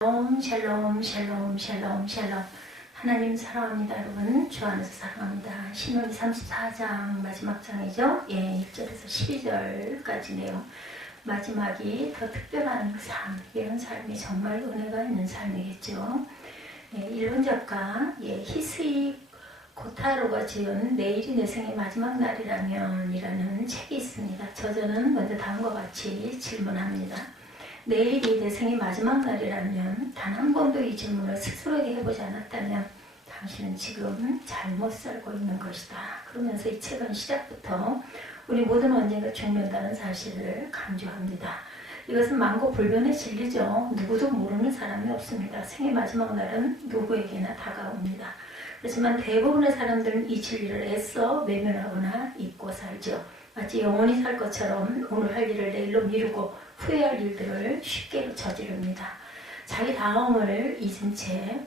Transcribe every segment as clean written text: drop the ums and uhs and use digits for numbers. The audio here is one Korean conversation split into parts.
샬롬 샬롬 샬롬 샬롬. 하나님 사랑합니다. 여러분 주 안에서 사랑합니다. 신명기 34장 마지막 장이죠. 1절에서 12절까지네요. 마지막이 더 특별한 삶, 이런 삶이 정말 은혜가 있는 삶이겠죠. 1번 작가 히스이 고타로가 지은 내일이 내 생의 마지막 날이라면 이라는 책이 있습니다. 저자는 먼저 다음과 같이 질문합니다. 내일이 내 생의 마지막 날이라면 단 한 번도 이 질문을 스스로에게 해보지 않았다면 당신은 지금 잘못 살고 있는 것이다. 그러면서 이 책은 시작부터 우리 모든 언젠가 죽는다는 사실을 강조합니다. 이것은 만고불변의 진리죠. 누구도 모르는 사람이 없습니다. 생의 마지막 날은 누구에게나 다가옵니다. 그렇지만 대부분의 사람들은 이 진리를 애써 외면하거나 잊고 살죠. 마치 영원히 살 것처럼 오늘 할 일을 내일로 미루고 후회할 일들을 쉽게 저지릅니다. 자기 다음을 잊은 채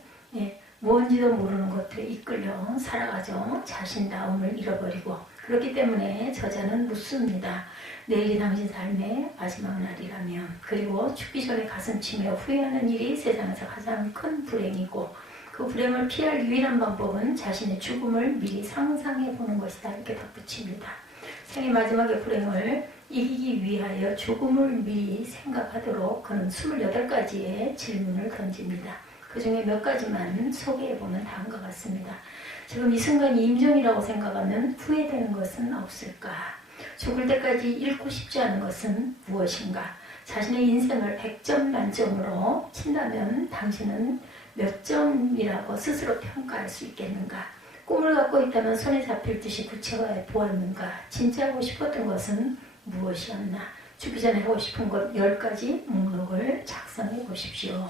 뭔지도 모르는 것들에 이끌려 살아가죠. 자신 다음을 잃어버리고. 그렇기 때문에 저자는 묻습니다. 내일이 당신 삶의 마지막 날이라면, 그리고 죽기 전에 가슴 치며 후회하는 일이 세상에서 가장 큰 불행이고 그 불행을 피할 유일한 방법은 자신의 죽음을 미리 상상해 보는 것이다. 이렇게 덧붙입니다. 생의 마지막의 불행을 이기기 위하여 죽음을 미리 생각하도록 그는 28가지의 질문을 던집니다. 그 중에 몇 가지만 소개해보면 다음과 같습니다. 지금 이 순간이 임종이라고 생각하면 후회되는 것은 없을까? 죽을 때까지 잃고 싶지 않은 것은 무엇인가? 자신의 인생을 100점 만점으로 친다면 당신은 몇 점이라고 스스로 평가할 수 있겠는가? 꿈을 갖고 있다면 손에 잡힐 듯이 구체화해 보았는가? 진짜 하고 싶었던 것은 무엇이었나? 죽기 전에 하고 싶은 것 10가지 목록을 작성해 보십시오.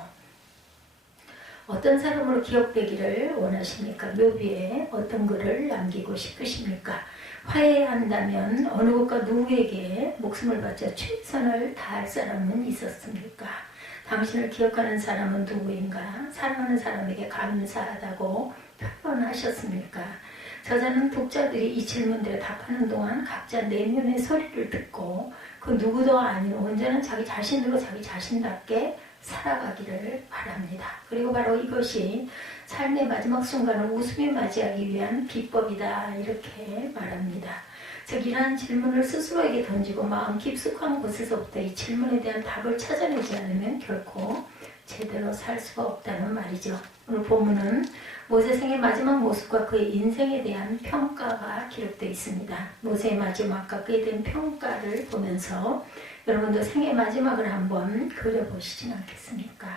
어떤 사람으로 기억되기를 원하십니까? 묘비에 어떤 글을 남기고 싶으십니까? 화해한다면 어느 곳과 누구에게 목숨을 바쳐 최선을 다할 사람은 있었습니까? 당신을 기억하는 사람은 누구인가? 사랑하는 사람에게 감사하다고 표현하셨습니까? 저자는 독자들이 이 질문들에 답하는 동안 각자 내면의 소리를 듣고 그 누구도 아닌 온전한 자기 자신으로 자기 자신답게 살아가기를 바랍니다. 그리고 바로 이것이 삶의 마지막 순간을 웃으며 맞이하기 위한 비법이다. 이렇게 말합니다. 즉 이러한 질문을 스스로에게 던지고 마음 깊숙한 곳에서부터 이 질문에 대한 답을 찾아내지 않으면 결코 제대로 살 수가 없다는 말이죠. 오늘 본문은 모세 생의 마지막 모습과 그의 인생에 대한 평가가 기록되어 있습니다. 모세의 마지막과 그에 대한 평가를 보면서 여러분도 생의 마지막을 한번 그려보시진 않겠습니까?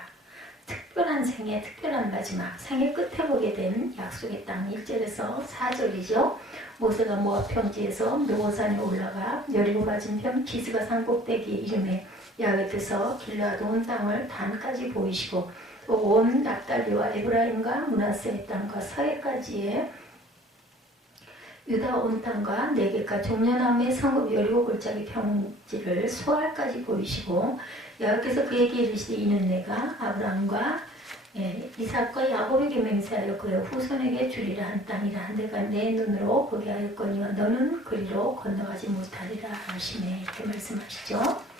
특별한 생의 특별한 마지막, 생의 끝에 보게 된 약속의 땅 1절에서 4절이죠. 모세가 모압 평지에서 느보산에 올라가 여리고 맞은편 비스가 산 꼭대기에 이름에 야훼께서 길르앗 온 땅을 단까지 보이시고 또 온 납달리와 에브라임과 므낫세의 땅과 서해까지의 유다 온 땅과 네겝과 종려나무의 성읍 여리고 골짜기 평지를 소알까지 보이시고 야훼께서 그에게 이르시되 이는 내가 아브라함과 이삭과 야곱에게 맹세하여 그의 후손에게 주리라 한 땅이라 한 데가 내 눈으로 보게 하였거니와 너는 그리로 건너가지 못하리라 하시네. 이렇게 말씀하시죠.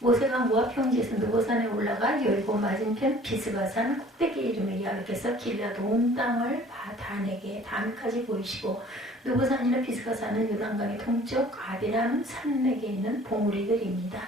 모세가 모압 평지에서 느보산에 올라가 여리고 맞은편 비스가산 꼭대기 이름의 야훼께서 길르앗 온 땅을 단에게 단까지 보이시고 느보산이나 비스가산은 요단강의 동쪽 아비람 산맥에 있는 봉우리들입니다.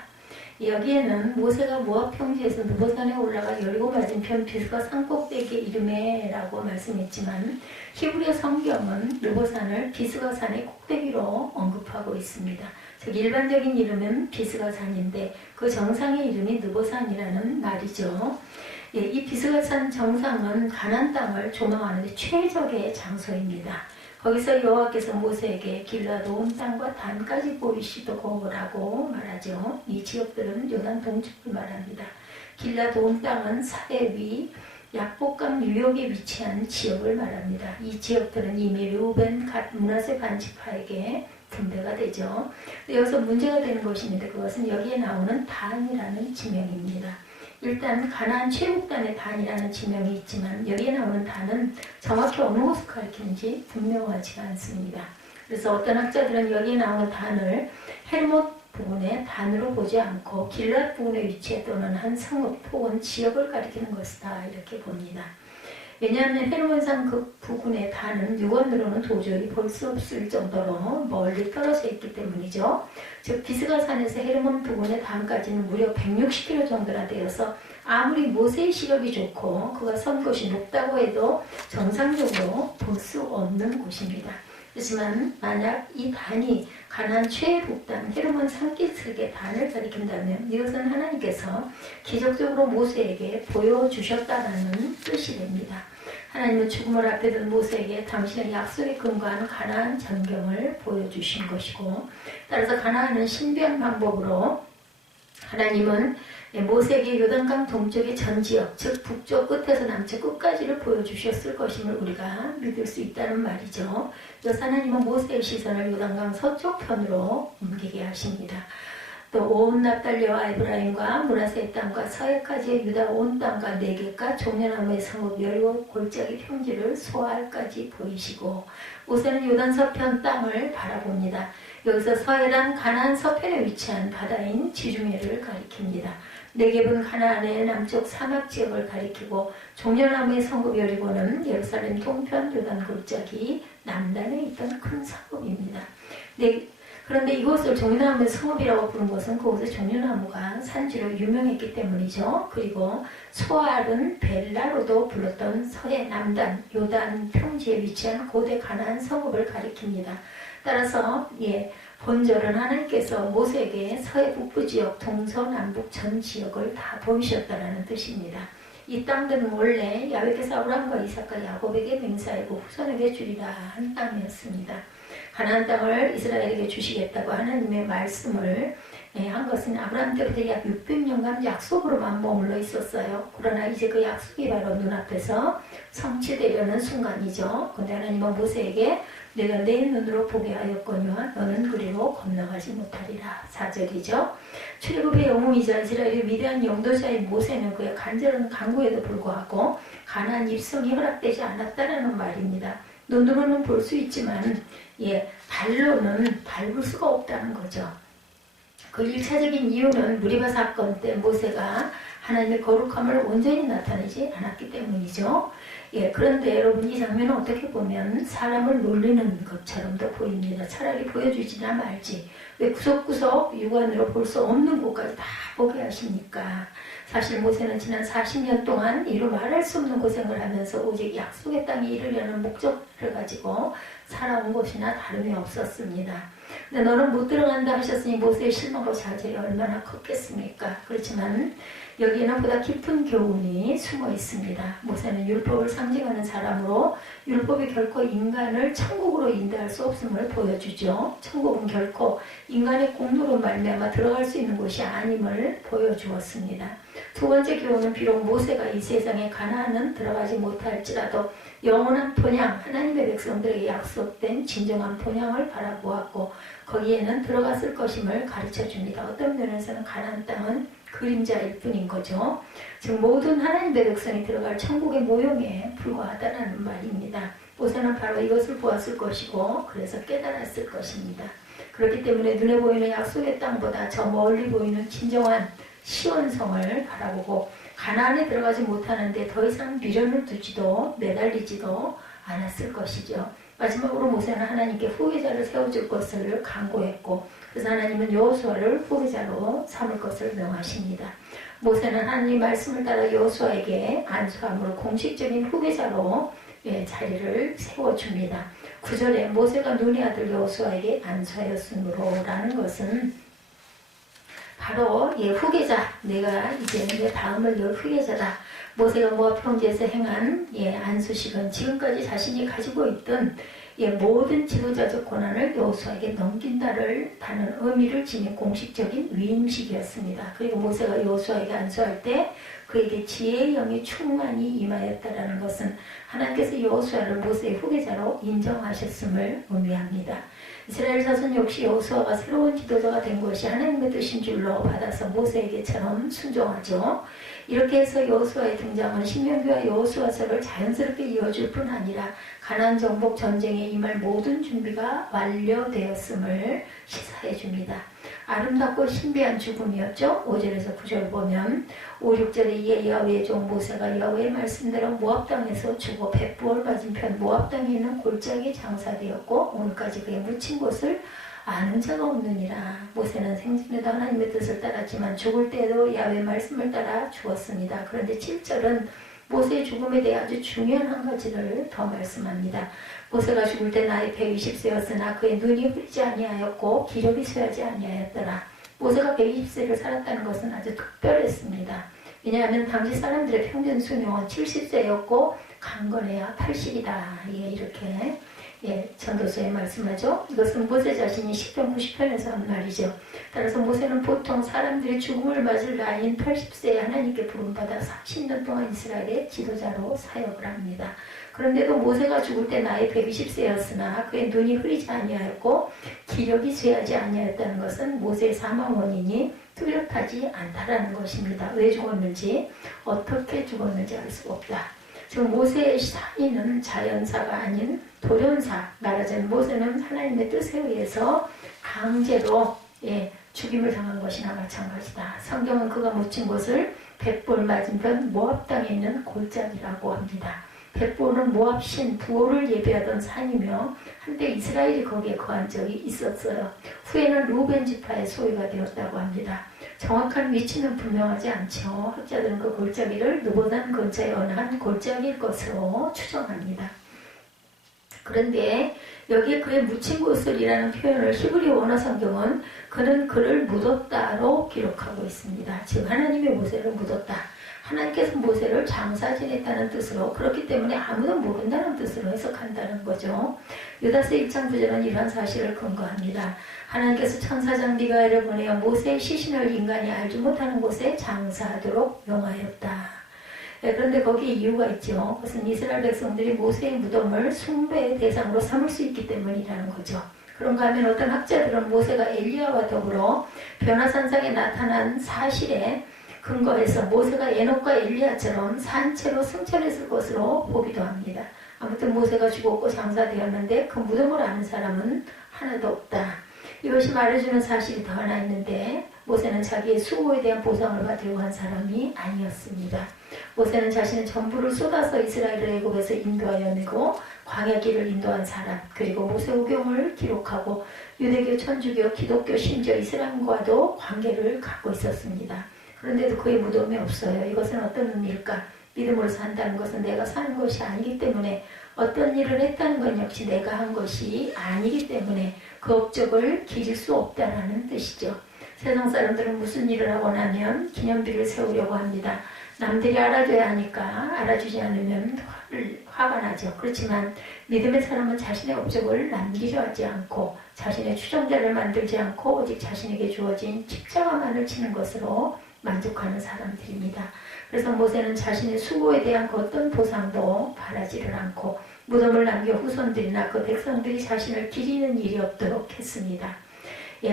여기에는 모세가 모압 평지에서 느보산에 올라가 여리고 맞은편 비스가산 꼭대기 이름에라고 말씀했지만 히브리 성경은 느보산을 비스가산의 꼭대기로 언급하고 있습니다. 즉 일반적인 이름은 비스가산인데 그 정상의 이름이 느보산이라는 말이죠. 이 비스가산 정상은 가나안 땅을 조망하는 데 최적의 장소입니다. 거기서 여호와께서 모세에게 길르앗 온 땅과 단까지 보이시더라고 말하죠. 이 지역들은 요단 동쪽을 말합니다. 길르앗 온 땅은 사해 위 약복강 유역에 위치한 지역을 말합니다. 이 지역들은 이미 르우벤, 갓, 므낫세 반지파에게 분배가 되죠. 여기서 문제가 되는 것이 있는데 그것은 여기에 나오는 단이라는 지명입니다. 일단 가나안 최북단의 단이라는 지명이 있지만 여기에 나오는 단은 정확히 어느 곳을 가리키는지 분명하지가 않습니다. 그래서 어떤 학자들은 여기에 나오는 단을 헬못 부근에 단으로 보지 않고 길랏 부근에 위치해 또는 한 성읍 혹은 지역을 가리키는 것이다 이렇게 봅니다. 왜냐하면 헤르몬산 그 부근의 단은 육안으로는 도저히 볼 수 없을 정도로 멀리 떨어져 있기 때문이죠. 즉 비스가산에서 헤르몬 부근의 단까지는 무려 160km 정도나 되어서 아무리 모세의 시력이 좋고 그가 선 곳이 높다고 해도 정상적으로 볼 수 없는 곳입니다. 하지만 만약 이 단이 가나안 최북단 헤르몬 산기슭의 단을 가리킨다면 이것은 하나님께서 기적적으로 모세에게 보여주셨다는 뜻이 됩니다. 하나님은 죽음을 앞에 둔 모세에게 당신의 약속에 근거한 가나안 전경을 보여주신 것이고, 따라서 가나안은 신비한 방법으로 하나님은 모세에게 요단강 동쪽의 전 지역, 즉 북쪽 끝에서 남쪽 끝까지를 보여주셨을 것임을 우리가 믿을 수 있다는 말이죠. 그래서 하나님은 모세의 시선을 요단강 서쪽 편으로 옮기게 하십니다. 또 온 납달리와 에브라임과 므낫세의 땅과 서해까지의 유다 온 땅과 네겝과 종려나무의 성읍 여리고 골짜기 평지를 소알까지 보이시고, 모세는 요단 서편 땅을 바라봅니다. 여기서 서해란 가나안 서편에 위치한 바다인 지중해를 가리킵니다. 네겝은 가나안의 남쪽 사막 지역을 가리키고, 종려나무의 성읍 여리고는 예루살렘 동편 요단 골짜기 남단에 있던 큰 성읍입니다. 그런데 이곳을 종려나무의 성읍이라고 부른 것은 그곳의 종려나무가 산지로 유명했기 때문이죠. 그리고 소알은 벨라로도 불렀던 서해 남단 요단 평지에 위치한 고대 가나안 성읍을 가리킵니다. 따라서 본절은 하나님께서 모세에게 서해 북부 지역, 동서남북 전 지역을 다 보이셨다는 뜻입니다. 이 땅들은 원래 야훼께서 아브라함과 이삭과 야곱에게 맹세하고 후손에게 주리라 한 땅이었습니다. 가나안 땅을 이스라엘에게 주시겠다고 하나님의 말씀을 한 것은 아브라함 때부터 약 600년간 약속으로만 머물러 있었어요. 그러나 이제 그 약속이 바로 눈앞에서 성취되려는 순간이죠. 그런데 하나님은 모세에게 내가 내 눈으로 보게 하였거니와 너는 그리로 건너가지 못하리라. 4절이죠. 출애굽의 영웅이자 이스라엘의 위대한 영도자인 모세는 그의 간절한 간구에도 불구하고 가나안 입성이 허락되지 않았다라는 말입니다. 눈으로는 볼 수 있지만 발로는 밟을 수가 없다는 거죠. 그 1차적인 이유는 무리바 사건 때 모세가 하나님의 거룩함을 온전히 나타내지 않았기 때문이죠. 그런데 여러분 이 장면은 어떻게 보면 사람을 놀리는 것처럼도 보입니다. 차라리 보여주지나 말지. 왜 구석구석 육안으로 볼 수 없는 곳까지 다 보게 하십니까? 사실 모세는 지난 40년 동안 이루 말할 수 없는 고생을 하면서 오직 약속의 땅에 이르려는 목적을 가지고 살아온 것이나 다름이 없었습니다. 근데 너는 못 들어간다 하셨으니 모세의 실망과 좌절이 얼마나 컸겠습니까? 그렇지만 여기에는 보다 깊은 교훈이 숨어 있습니다. 모세는 율법을 상징하는 사람으로 율법이 결코 인간을 천국으로 인도할 수 없음을 보여주죠. 천국은 결코 인간의 공로로 말미암아 들어갈 수 있는 곳이 아님을 보여주었습니다. 두 번째 교훈은 비록 모세가 이 세상에 가나안은 들어가지 못할지라도 영원한 본향, 하나님의 백성들에게 약속된 진정한 본향을 바라보았고 거기에는 들어갔을 것임을 가르쳐줍니다. 어떤 면에서는 가나안 땅은 그림자일 뿐인 거죠. 즉 모든 하나님의 백성이 들어갈 천국의 모형에 불과하다는 말입니다. 모세는 바로 이것을 보았을 것이고 그래서 깨달았을 것입니다. 그렇기 때문에 눈에 보이는 약속의 땅보다 저 멀리 보이는 진정한 시온성을 바라보고 가나안에 들어가지 못하는데 더 이상 미련을 두지도 매달리지도 않았을 것이죠. 마지막으로 모세는 하나님께 후계자를 세워줄 것을 간구했고 그래서 하나님은 여호수아를 후계자로 삼을 것을 명하십니다. 모세는 하나님 말씀을 따라 여호수아에게 안수함으로 공식적인 후계자로 자리를 세워줍니다. 9절에 모세가 눈의 아들 여호수아에게 안수하였으므로 라는 것은 바로 후계자, 내가 이제 내 다음을 열 후계자다. 모세가 모압 평지에서 행한 안수식은 지금까지 자신이 가지고 있던 모든 지도자적 권한을 여호수아에게 넘긴다를 다는 의미를 지닌 공식적인 위임식이었습니다. 그리고 모세가 여호수아에게 안수할 때 그에게 지혜의 영이 충만히 임하였다라는 것은 하나님께서 여호수아를 모세의 후계자로 인정하셨음을 의미합니다. 이스라엘 자손 역시 여호수아가 새로운 지도자가 된 것이 하나님의 뜻인 줄로 받아서 모세에게처럼 순종하죠. 이렇게 해서 여호수아의 등장은 신명기와 여호수아서를 자연스럽게 이어줄 뿐 아니라 가나안 정복 전쟁에 임할 모든 준비가 완료되었음을 시사해 줍니다. 아름답고 신비한 죽음이었죠. 5절에서 9절 보면 5, 6절에 이에 여호와의 종 모세가 여호와의 말씀대로 모압 땅에서 죽어 벳부올 맞은편 모압 땅에 있는 골짜기에 장사되었고 오늘까지 그의 묻힌 곳을 아는 자가 없느니라. 모세는 생전에도 하나님의 뜻을 따랐지만 죽을 때에도 야훼의 말씀을 따라 죽었습니다. 그런데 7절은 모세의 죽음에 대해 아주 중요한 한 가지를 더 말씀합니다. 모세가 죽을 때 나이 120세였으나 그의 눈이 흐리지 아니하였고 기력이 쇠하지 아니하였더라. 모세가 120세를 살았다는 것은 아주 특별했습니다. 왜냐하면 당시 사람들의 평균 수명은 70세였고 강건해야 80이다. 이렇게 전도서에 말씀하죠. 이것은 모세 자신이 시편 90편에서 한 말이죠. 따라서 모세는 보통 사람들이 죽음을 맞을 나이인 80세에 하나님께 부름받아 30년 동안 이스라엘의 지도자로 사역을 합니다. 그런데도 모세가 죽을 때 나이 120세였으나 그의 눈이 흐리지 아니하였고 기력이 쇠하지 아니하였다는 것은 모세의 사망 원인이 뚜렷하지 않다라는 것입니다. 왜 죽었는지 어떻게 죽었는지 알 수가 없다. 즉 모세의 사인은 자연사가 아닌 돌연사, 말하자면 모세는 하나님의 뜻에 의해서 강제로 죽임을 당한 것이나 마찬가지다. 성경은 그가 묻힌 곳을 벳볼 맞은편 모압 땅에 있는 골짜기라고 합니다. 벳볼은 모압 신 부올을 예배하던 산이며 한때 이스라엘이 거기에 거한 적이 있었어요. 후에는 루벤 지파의 소유가 되었다고 합니다. 정확한 위치는 분명하지 않죠. 학자들은 그 골짜기를 느보단 근처에 어느 한 골짜기일 것으로 추정합니다. 그런데 여기에 그의 묻힌 곳을이라는 표현을 히브리 원어 성경은 그는 그를 묻었다로 기록하고 있습니다. 즉 하나님의 모세를 묻었다. 하나님께서 모세를 장사 지냈다는 뜻으로, 그렇기 때문에 아무도 모른다는 뜻으로 해석한다는 거죠. 유다서 1장 9절은 이런 사실을 근거합니다. 하나님께서 천사장 미가엘을 보내어 모세의 시신을 인간이 알지 못하는 곳에 장사하도록 명하였다. 그런데 거기에 이유가 있죠. 그것은 이스라엘 백성들이 모세의 무덤을 숭배의 대상으로 삼을 수 있기 때문이라는 거죠. 그런가 하면 어떤 학자들은 모세가 엘리야와 더불어 변화산상에 나타난 사실에 근거해서 모세가 에녹과 엘리야처럼 산채로 승천했을 것으로 보기도 합니다. 아무튼 모세가 죽었고 장사되었는데 그 무덤을 아는 사람은 하나도 없다. 이것이 말해주는 사실이 더 하나 있는데 모세는 자기의 수고에 대한 보상을 받으려고 한 사람이 아니었습니다. 모세는 자신의 전부를 쏟아서 이스라엘을 애굽에서 인도하여 내고 광야길을 인도한 사람, 그리고 모세오경을 기록하고 유대교, 천주교, 기독교, 심지어 이슬람과도 관계를 갖고 있었습니다. 그런데도 그의 무덤이 없어요. 이것은 어떤 의미일까? 믿음으로 산다는 것은 내가 사는 것이 아니기 때문에, 어떤 일을 했다는 건 역시 내가 한 것이 아니기 때문에 그 업적을 기릴 수 없다는 뜻이죠. 세상 사람들은 무슨 일을 하고 나면 기념비를 세우려고 합니다. 남들이 알아줘야 하니까 알아주지 않으면 화가 나죠. 그렇지만 믿음의 사람은 자신의 업적을 남기려 하지 않고 자신의 추종자를 만들지 않고 오직 자신에게 주어진 십자가만을 치는 것으로 만족하는 사람들입니다. 그래서 모세는 자신의 수고에 대한 그 어떤 보상도 바라지를 않고 무덤을 남겨 후손들이나 그 백성들이 자신을 기리는 일이 없도록 했습니다.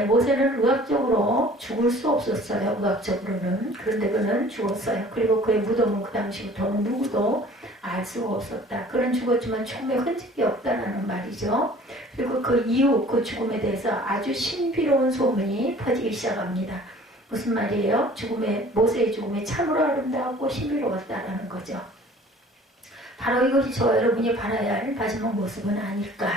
모세는 의학적으로 죽을 수 없었어요. 의학적으로는. 그런데 그는 죽었어요. 그리고 그의 무덤은 그 당시부터는 누구도 알 수가 없었다. 그는 죽었지만 죽음의 흔적이 없다라는 말이죠. 그리고 그 이후 그 죽음에 대해서 아주 신비로운 소문이 퍼지기 시작합니다. 무슨 말이에요? 모세의 죽음이 참으로 아름다웠고 신비로웠다라는 거죠. 바로 이것이 저와 여러분이 바라야 할 마지막 모습은 아닐까.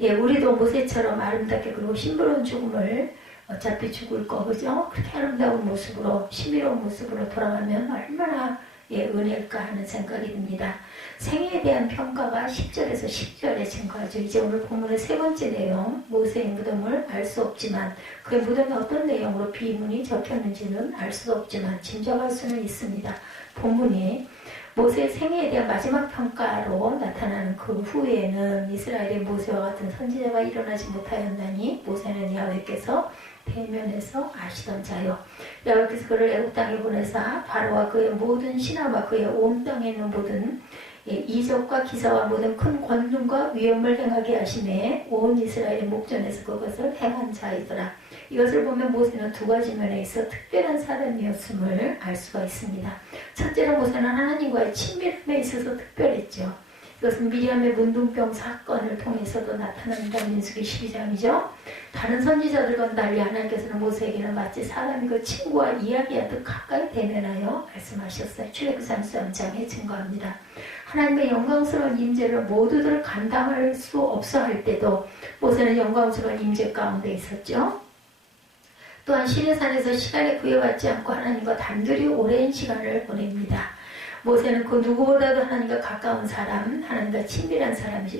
우리도 모세처럼 아름답게 그리고 신비로운 죽음을 어차피 죽을 거, 그죠? 그렇게 아름다운 모습으로, 신비로운 모습으로 돌아가면 얼마나 은혜일까 하는 생각이 듭니다. 생애에 대한 평가가 10절에서 10절에 증거하죠. 이제 오늘 본문의 세 번째 내용, 모세의 무덤을 알 수 없지만 그의 무덤에 어떤 내용으로 비문이 적혔는지는 알 수 없지만 짐작할 수는 있습니다. 본문이 모세의 생애에 대한 마지막 평가로 나타나는 그 후에는 이스라엘의 모세와 같은 선지자가 일어나지 못하였나니 모세는 야훼께서 대면에서 아시던 자요. 야훼께서 그를 애굽 땅에 보내사 바로와 그의 모든 신하와 그의 온 땅에 있는 모든 이적과 기사와 모든 큰 권능과 위엄을 행하게 하시매 온 이스라엘의 목전에서 그것을 행한 자이더라. 이것을 보면 모세는 두 가지 면에 있어 특별한 사람이었음을 알 수가 있습니다. 첫째로 모세는 하나님과의 친밀함에 있어서 특별했죠. 이것은 미리암의 문둥병 사건을 통해서도 나타납니다. 민수기 12장이죠. 다른 선지자들과는 달리 하나님께서는 모세에게는 마치 사람이 그 친구와 이야기하듯 가까이 대면하여 말씀하셨어요. 출애굽기 33장에 증거합니다. 하나님의 영광스러운 임재를 모두들 감당할 수 없어 할 때도 모세는 영광스러운 임재 가운데 있었죠. 또한 시내산에서 시간에 구애받지 않고 하나님과 단둘이 오랜 시간을 보냅니다. 모세는 그 누구보다도 하나님과 가까운 사람, 하나님과 친밀한 사람이죠.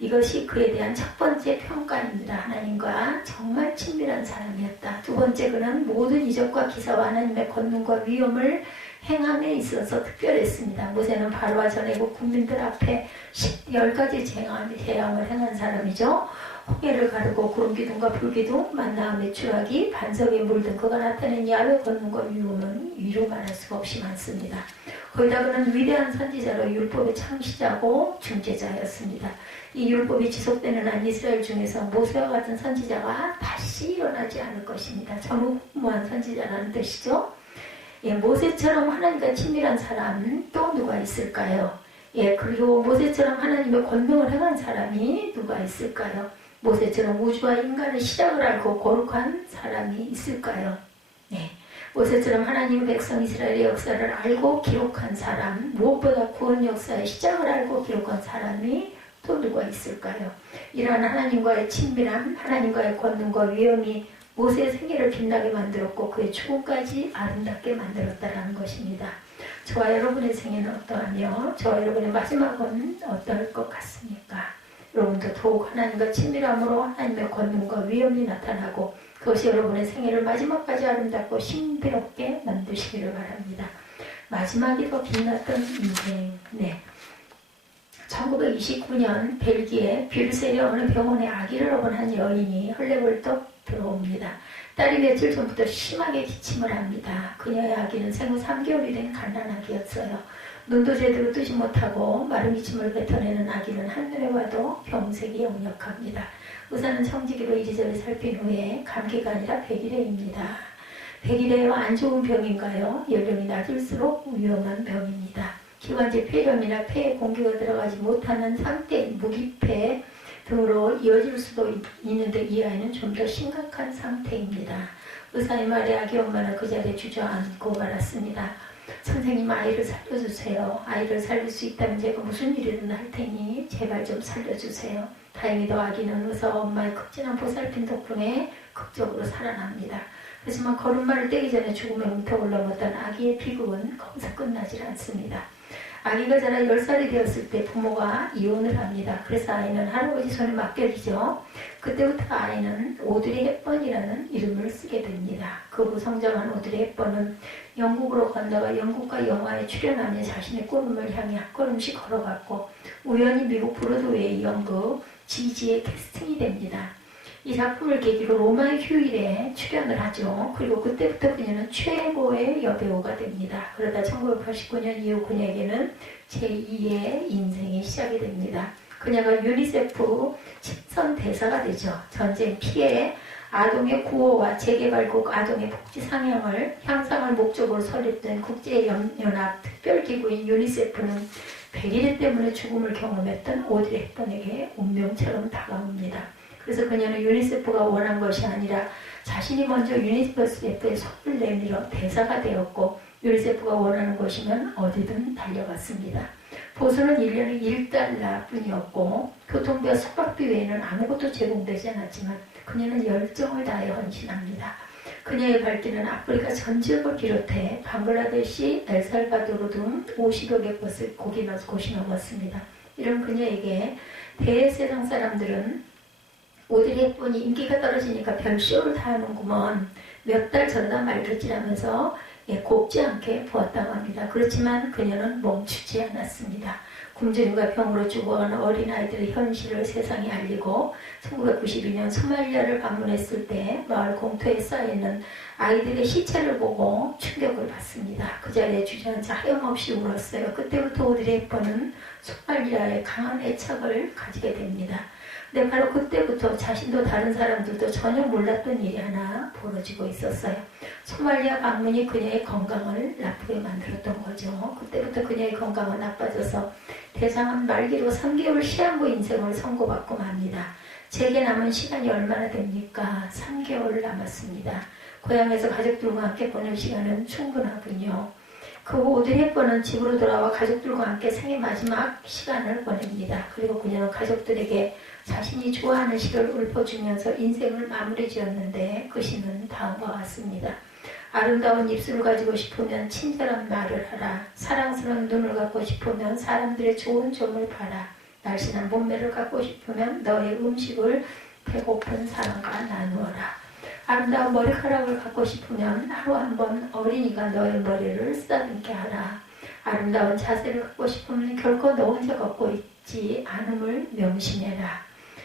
이것이 그에 대한 첫 번째 평가입니다. 하나님과 정말 친밀한 사람이었다. 두 번째, 그는 모든 이적과 기사와 하나님의 권능과 위엄을 행함에 있어서 특별했습니다. 모세는 바로와 전에고 국민들 앞에 10가지 재앙을 행한 사람이죠. 홍해를 가르고 구름기둥과 불기둥, 만나와 메추라기, 반석에 물든 그가 나타낸 야훼 권능과 위엄은 위로 말할 수가 없이 많습니다. 거기다 그는 위대한 선지자로 율법의 창시자고 중재자였습니다. 이 율법이 지속되는 한 이스라엘 중에서 모세와 같은 선지자가 다시 일어나지 않을 것입니다. 전무후무한 선지자라는 뜻이죠. 예, 모세처럼 하나님과 친밀한 사람 또 누가 있을까요? 예, 그리고 모세처럼 하나님의 권능을 행한 사람이 누가 있을까요? 모세처럼 우주와 인간의 시작을 알고 거룩한 사람이 있을까요? 네. 모세처럼 하나님의 백성 이스라엘의 역사를 알고 기록한 사람, 무엇보다 구원 역사의 시작을 알고 기록한 사람이 또 누가 있을까요? 이러한 하나님과의 친밀함, 하나님과의 권능과 위엄이 모세의 생애를 빛나게 만들었고 그의 죽음까지 아름답게 만들었다라는 것입니다. 저와 여러분의 생애는 어떠하며 저와 여러분의 마지막은 어떠할 것 같습니까? 여러분도 더욱 하나님과 친밀함으로 하나님의 권능과 위엄이 나타나고 그것이 여러분의 생애를 마지막까지 아름답고 신비롭게 만드시기를 바랍니다. 마지막이 더 빛났던 인생. 네. 1929년 벨기에 뷰르셀의 어느 병원에 아기를 얻은 한 여인이 헐레벌떡 들어옵니다. 딸이 며칠 전부터 심하게 기침을 합니다. 그녀의 아기는 생후 3개월이 된 갓난아기였어요. 눈도 제대로 뜨지 못하고 마른 기침을 뱉어내는 아기는 한눈에 봐도 병색이 역력합니다. 의사는 청지기로 이리저리 살핀 후에 감기가 아니라 백일해입니다. 백일해요? 안 좋은 병인가요? 연령이 낮을수록 위험한 병입니다. 기관지 폐렴이나 폐에 공기가 들어가지 못하는 상태인 무기폐 등으로 이어질 수도 있는데 이 아이는 좀 더 심각한 상태입니다. 의사의 말에 아기 엄마는 그 자리에 주저앉고 말았습니다. 선생님, 아이를 살려주세요. 아이를 살릴 수 있다면 제가 무슨 일이든 할 테니 제발 좀 살려주세요. 다행히도 아기는 의사와 엄마의 극진한 보살핌 덕분에 극적으로 살아납니다. 하지만 걸음마를 떼기 전에 죽음의 문턱을 넘었던 아기의 비극은 거기서 끝나질 않습니다. 아기가 자라 10살이 되었을 때 부모가 이혼을 합니다. 그래서 아이는 할아버지 손에 맡겨지죠. 그때부터 아이는 오드리 헵번이라는 이름을 쓰게 됩니다. 그 후 성장한 오드리 헵번은 영국으로 건너가 영국과 영화에 출연하며 자신의 꿈을 향해 한 걸음씩 걸어갔고 우연히 미국 브로드웨이 연극 지지에 캐스팅이 됩니다. 이 작품을 계기로 로마의 휴일에 출연을 하죠. 그리고 그때부터 그녀는 최고의 여배우가 됩니다. 그러다 1989년 이후 그녀에게는 제2의 인생이 시작이 됩니다. 그녀가 유니세프 친선 대사가 되죠. 전쟁 피해 아동의 구호와 재개발국 아동의 복지 향상을 목적으로 설립된 국제연합 특별기구인 유니세프는 백일해 때문에 죽음을 경험했던 오드리 헵번에게 운명처럼 다가옵니다. 그래서 그녀는 유니세프가 원한 것이 아니라 자신이 먼저 유니세프에 손을 내밀어 대사가 되었고 유니세프가 원하는 것이면 어디든 달려갔습니다. 보수는 1년에 $1뿐이었고 교통비와 숙박비 외에는 아무것도 제공되지 않았지만 그녀는 열정을 다해 헌신합니다. 그녀의 발길은 아프리카 전 지역을 비롯해 방글라데시, 엘살바도르 등 50여 개 곳이 넘었습니다. 이런 그녀에게 대세상 사람들은 오드리 헵번이 인기가 떨어지니까 별쇼를 다 하는구먼. 몇 달 전에다 말끝이라면서 곱지 않게 보았다고 합니다. 그렇지만 그녀는 멈추지 않았습니다. 굶주림과 병으로 죽어가는 어린아이들의 현실을 세상에 알리고 1992년 소말리아를 방문했을 때 마을 공터에 쌓여있는 아이들의 시체를 보고 충격을 받습니다. 그 자리에 주저앉아 하염없이 울었어요. 그때부터 오드리 헵번은 소말리아에 강한 애착을 가지게 됩니다. 근데 바로 그때부터 자신도 다른 사람들도 전혀 몰랐던 일이 하나 벌어지고 있었어요. 소말리아 방문이 그녀의 건강을 나쁘게 만들었던 거죠. 그때부터 그녀의 건강은 나빠져서 대장암 말기로 3개월 시한부 인생을 선고받고 맙니다. 제게 남은 시간이 얼마나 됩니까? 3개월 남았습니다. 고향에서 가족들과 함께 보낼 시간은 충분하군요. 그 후 오드리 헵번은 집으로 돌아와 가족들과 함께 생애 마지막 시간을 보냅니다. 그리고 그녀는 가족들에게 자신이 좋아하는 시를 읊어주면서 인생을 마무리 지었는데 그 시는 다음과 같습니다. 아름다운 입술을 가지고 싶으면 친절한 말을 하라. 사랑스러운 눈을 갖고 싶으면 사람들의 좋은 점을 봐라. 날씬한 몸매를 갖고 싶으면 너의 음식을 배고픈 사람과 나누어라. 아름다운 머리카락을 갖고 싶으면 하루 한 번 어린이가 너의 머리를 쓰다듬게 하라. 아름다운 자세를 갖고 싶으면 결코 너 혼자 걷고 있지 않음을 명심해라.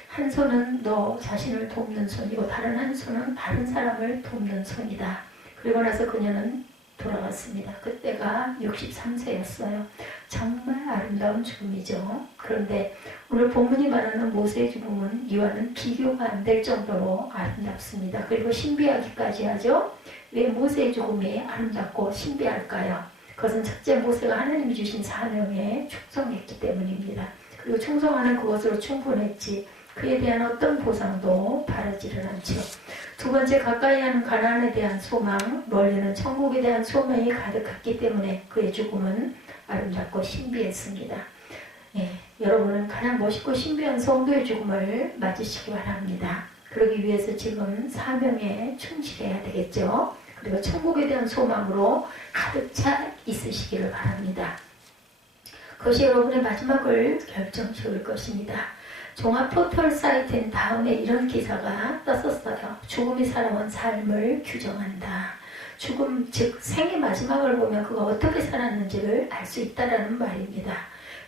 한 손은 너 자신을 돕는 손이고 다른 한 손은 다른 사람을 돕는 손이다. 그리고 나서 그녀는 돌아갔습니다. 그때가 63세였어요. 정말 아름다운 죽음이죠. 그런데 오늘 본문이 말하는 모세의 죽음은 이와는 비교가 안 될 정도로 아름답습니다. 그리고 신비하기까지 하죠. 왜 모세의 죽음이 아름답고 신비할까요? 그것은 첫째 모세가 하나님이 주신 사명에 충성했기 때문입니다. 그리고 충성하는 그것으로 충분했지 그에 대한 어떤 보상도 바라지를 않죠. 두 번째, 가까이 하는 가나안에 대한 소망, 멀리는 천국에 대한 소망이 가득했기 때문에 그의 죽음은 아름답고 신비했습니다. 여러분은 가장 멋있고 신비한 성도의 죽음을 맞으시기 바랍니다. 그러기 위해서 지금 사명에 충실해야 되겠죠. 그리고 천국에 대한 소망으로 가득 차 있으시기를 바랍니다. 그것이 여러분의 마지막을 결정지을 것입니다. 종합 포털 사이트인 다음에 이런 기사가 떴었어요. 죽음이 살아온 삶을 규정한다. 죽음, 즉 생의 마지막을 보면 그가 어떻게 살았는지를 알 수 있다라는 말입니다.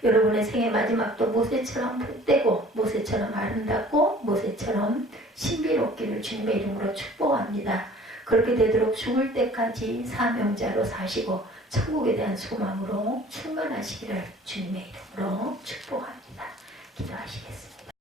여러분의 생의 마지막도 모세처럼 복되고 모세처럼 아름답고 모세처럼 신비롭기를 주님의 이름으로 축복합니다. 그렇게 되도록 죽을 때까지 사명자로 사시고 천국에 대한 소망으로 충만하시기를 주님의 이름으로 축복합니다. 기도하시겠습니다.